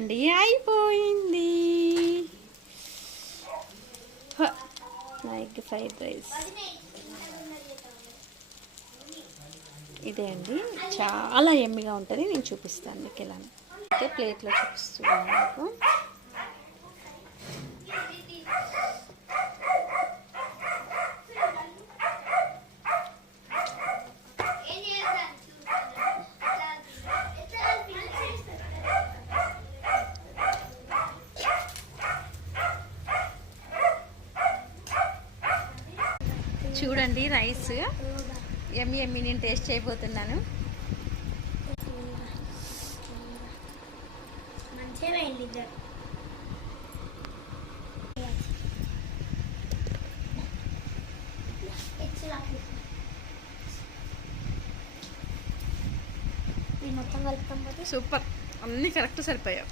అండి అయిపోయింది like fried rice. ఇదే అండి, చాలా ఎమ్మిగా ఉంటుంది. నేను చూపిస్తాను మీకు ఎలా అయితే ప్లేట్లో చూపిస్తున్నాను మీకు. చూడండి రైస్ ఎమ్మి ఎమ్మి, నేను టేస్ట్ చేయబోతున్నాను. మొత్తం కలుపుతాం. సూపర్, అన్నీ కరెక్ట్ సరిపోయావు.